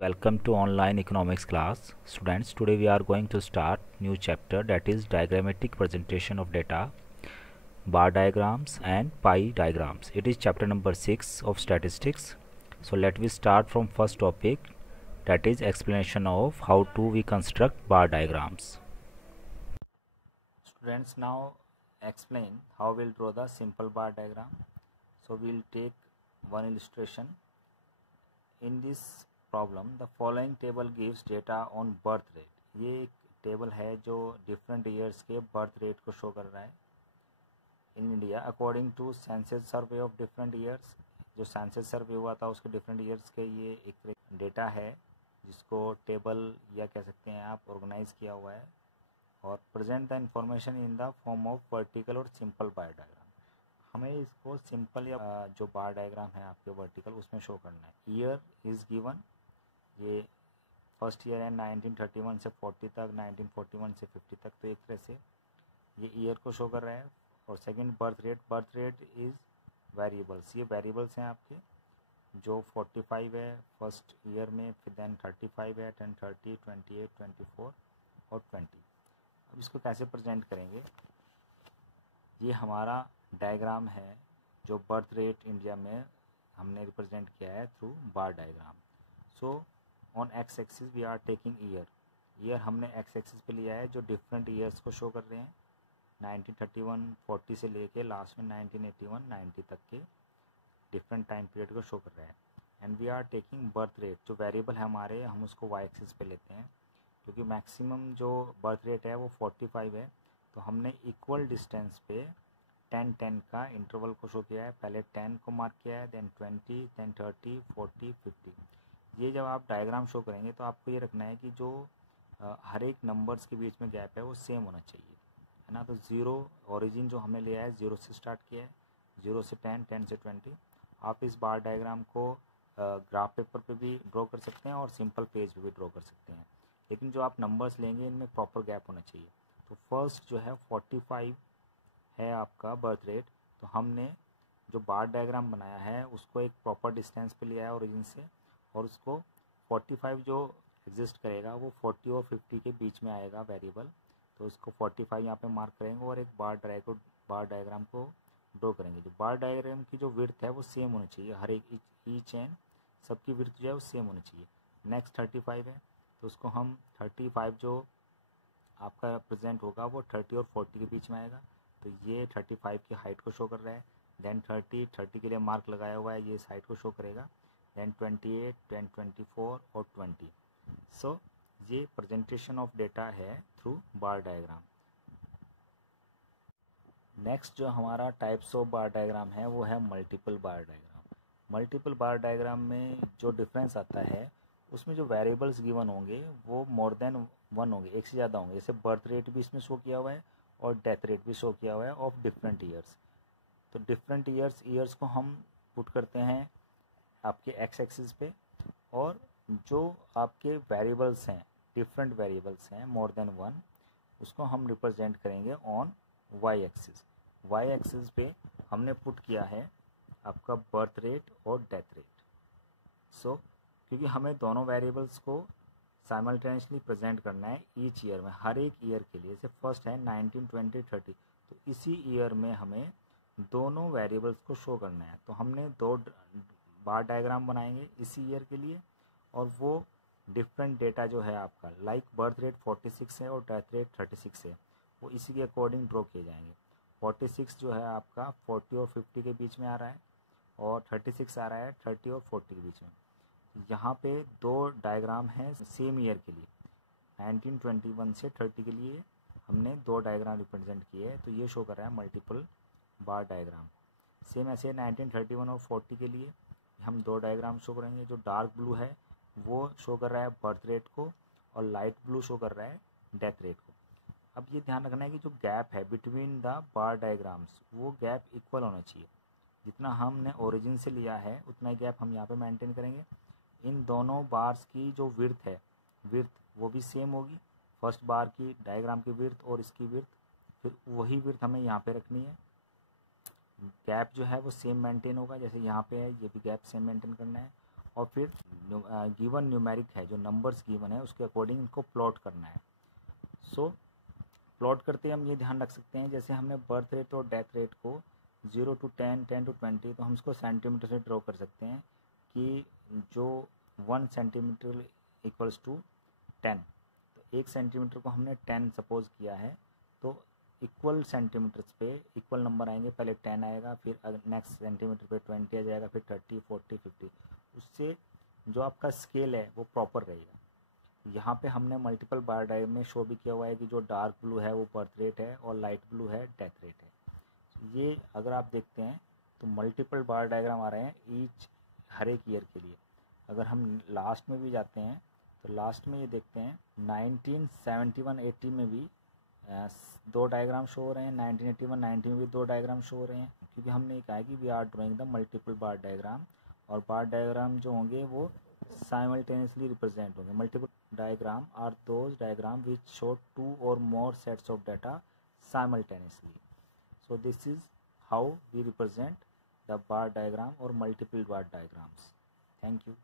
Welcome to online economics class. Students, today we are going to start new chapter, that is diagrammatic presentation of data, bar diagrams and pie diagrams. It is chapter number 6 of statistics. So let me start from first topic, that is explanation of how to we construct bar diagrams. Students, now explain how we'll draw the simple bar diagram. So we'll take one illustration. In this problem the following table gives data on birth rate. ये एक table है जो different years के birth rate को show कर रहा है in India according to census survey of different years. जो सेंसस सर्वे हुआ था उसके डिफरेंट ईयर्स के ये एक डेटा है जिसको टेबल या कह सकते हैं आप ऑर्गेनाइज किया हुआ है और present the information in the form of vertical और सिंपल बार डायग्राम। हमें इसको सिंपल या जो बार डायग्राम है आपके वर्टिकल उसमें शो करना है। ईयर इज़ गिवन, ये फर्स्ट ईयर है 1931 से 40 तक, 1941 से 50 तक, तो एक तरह से ये ईयर को शो कर रहा है। और second birth rate is variables, ये वेरिएबल्स हैं आपके जो 45 है फर्स्ट ईयर में, फिर देन 35 है, 10, 30, 28, 24 और 20। अब इसको कैसे प्रेजेंट करेंगे, ये हमारा डायग्राम है जो बर्थ रेट इंडिया में हमने रिप्रेजेंट किया है through bar diagram. So on x axis we are taking year हमने एक्स एक्सिस पे लिया है जो डिफरेंट ईयर्स को शो कर रहे हैं 1931 40 से लेके लास्ट में 1981 90 तक के डिफरेंट टाइम पीरियड को शो कर रहा है। And we are taking birth rate, जो वेरिएबल है हमारे हम उसको वाई एक्सिस पे लेते हैं क्योंकि मैक्सिमम जो बर्थ रेट है वो 45 है। तो हमने इक्वल डिस्टेंस पे 10-10 का इंटरवल को शो किया है। पहले 10 को मार्क किया है, देन 20, देन 30, 40, 50। ये जब आप डायग्राम शो करेंगे तो आपको ये रखना है कि जो हर एक नंबर्स के बीच में गैप है वो सेम होना चाहिए, है ना। तो ज़ीरो ओरिजिन जो हमने लिया है 0 से स्टार्ट किया है, 0 से 10, 10 से 20। आप इस बार डायग्राम को ग्राफ पेपर पे भी ड्रॉ कर सकते हैं और सिंपल पेज पे भी ड्रॉ कर सकते हैं, लेकिन जो आप नंबर्स लेंगे इनमें प्रॉपर गैप होना चाहिए। तो फर्स्ट जो है 45 है आपका बर्थ रेट, तो हमने जो बार डायग्राम बनाया है उसको एक प्रॉपर डिस्टेंस पे लिया है ओरिजिन से, और उसको 45 जो एग्जिस्ट करेगा वो 40 और 50 के बीच में आएगा वेरिएबल। तो उसको 45 यहाँ पे मार्क करेंगे और एक बार डायग्राम को ड्रॉ करेंगे। जो बार डायग्राम की जो विड्थ है वो सेम होनी चाहिए, हर एक ईच एंड सबकी विड्थ जो है वो सेम होनी चाहिए। नेक्स्ट 35 है, तो उसको हम 35 जो आपका प्रेजेंट होगा वो 30 और 40 के बीच में आएगा। तो ये 35 की हाइट को शो कर रहा है। देन 30 के लिए मार्क लगाया हुआ है, ये इस हाइट को शो करेगा। देन 28, देन 24 और 20। सो ये प्रेजेंटेशन ऑफ डेटा है थ्रू बार डायग्राम। नेक्स्ट जो हमारा टाइप्स ऑफ बार डायग्राम है वो है multiple bar diagram. Multiple bar diagram में जो डिफरेंस आता है उसमें जो वेरिएबल्स गिवन होंगे वो मोर देन वन होंगे, एक से ज़्यादा होंगे। जैसे बर्थ रेट भी इसमें शो किया हुआ है और डेथ रेट भी शो किया हुआ है ऑफ डिफरेंट ईयर्स। तो डिफरेंट ईयर्स को हम पुट करते हैं आपके एक्स एक्सिस पे, और जो आपके वेरिएबल्स हैं डिफरेंट वेरिएबल्स हैं मोर देन वन, उसको हम रिप्रेजेंट करेंगे on y axis. Y axis पे हमने पुट किया है आपका बर्थ रेट और डेथ रेट। सो क्योंकि हमें दोनों वेरिएबल्स को साइमल्टेनियसली प्रेजेंट करना है ईच ईयर में, हर एक ईयर के लिए। जैसे फर्स्ट है 1920 30, तो इसी ईयर में हमें दोनों वेरिएबल्स को शो करना है। तो हमने दो बार डायग्राम बनाएंगे इसी ईयर के लिए, और वो डिफरेंट डेटा जो है आपका लाइक बर्थ रेट 46 है और डेथ रेट 36 है, वो इसी के अकॉर्डिंग ड्रॉ किए जाएंगे। 46 जो है आपका 40 और 50 के बीच में आ रहा है, और 36 आ रहा है 30 और 40 के बीच में। यहाँ पे दो डायग्राम हैं सेम ईयर के लिए, 1921 से 30 के लिए हमने दो डायग्राम रिप्रेजेंट किए हैं। तो ये शो कर रहा है मल्टीपल बार डायग्राम। सेम ऐसे 1931 और 40 के लिए हम दो डायग्राम शो करेंगे। जो डार्क ब्लू है वो शो कर रहा है बर्थ रेट को, और लाइट ब्लू शो कर रहा है डेथ रेट को। अब ये ध्यान रखना है कि जो गैप है बिटवीन द बार डायग्राम्स वो गैप इक्वल होना चाहिए। जितना हमने ओरिजिन से लिया है उतना ही गैप हम यहाँ पे मेंटेन करेंगे। इन दोनों बार्स की जो विड्थ है, विड्थ वो भी सेम होगी, फर्स्ट बार की डायग्राम की विड्थ और इसकी विड्थ, फिर वही विड्थ हमें यहाँ पे रखनी है। गैप जो है वो सेम मेंटेन होगा, जैसे यहाँ पे है ये भी गैप सेम मेंटेन करना है। और फिर गिवन न्यूमेरिक है, जो नंबर्स गिवन है उसके अकॉर्डिंग इनको प्लॉट करना है। सो प्लॉट करते हम ये ध्यान रख सकते हैं, जैसे हमने बर्थ रेट और डेथ रेट को 0 to 10, 10 to 20, तो हम इसको सेंटीमीटर से ड्रॉ कर सकते हैं कि जो 1 सेंटीमीटर इक्वल्स टू 10, तो 1 सेंटीमीटर को हमने 10 सपोज किया है, तो इक्वल सेंटीमीटर्स पे इक्वल नंबर आएंगे, पहले 10 आएगा, फिर नेक्स्ट सेंटीमीटर पे 20 आ जाएगा, फिर 30, 40, 50, उससे जो आपका स्केल है वो प्रॉपर रहेगा। यहाँ पे हमने मल्टीपल बार डायग्राम में शो भी किया हुआ है कि जो डार्क ब्लू है वो बर्थ रेट है और लाइट ब्लू है डेथ रेट है। ये अगर आप देखते हैं तो मल्टीपल बार डायग्राम आ रहे हैं ईच हर एक ईयर के लिए। अगर हम लास्ट में भी जाते हैं तो लास्ट में ये देखते हैं 1971-80 में भी 2 डायग्राम शो हो रहे हैं, 1981-90 में भी 2 डायग्राम शो हो रहे हैं, क्योंकि हमने कहा है कि we are drawing the multiple bar diagram, और बार डायग्राम जो होंगे वो साइमल्टेनियसली रिप्रेजेंट होंगे। Multiple diagram are those diagram which show 2 or more sets of data simultaneously. So this is how we represent the bar diagram or multiple bar diagrams. Thank you.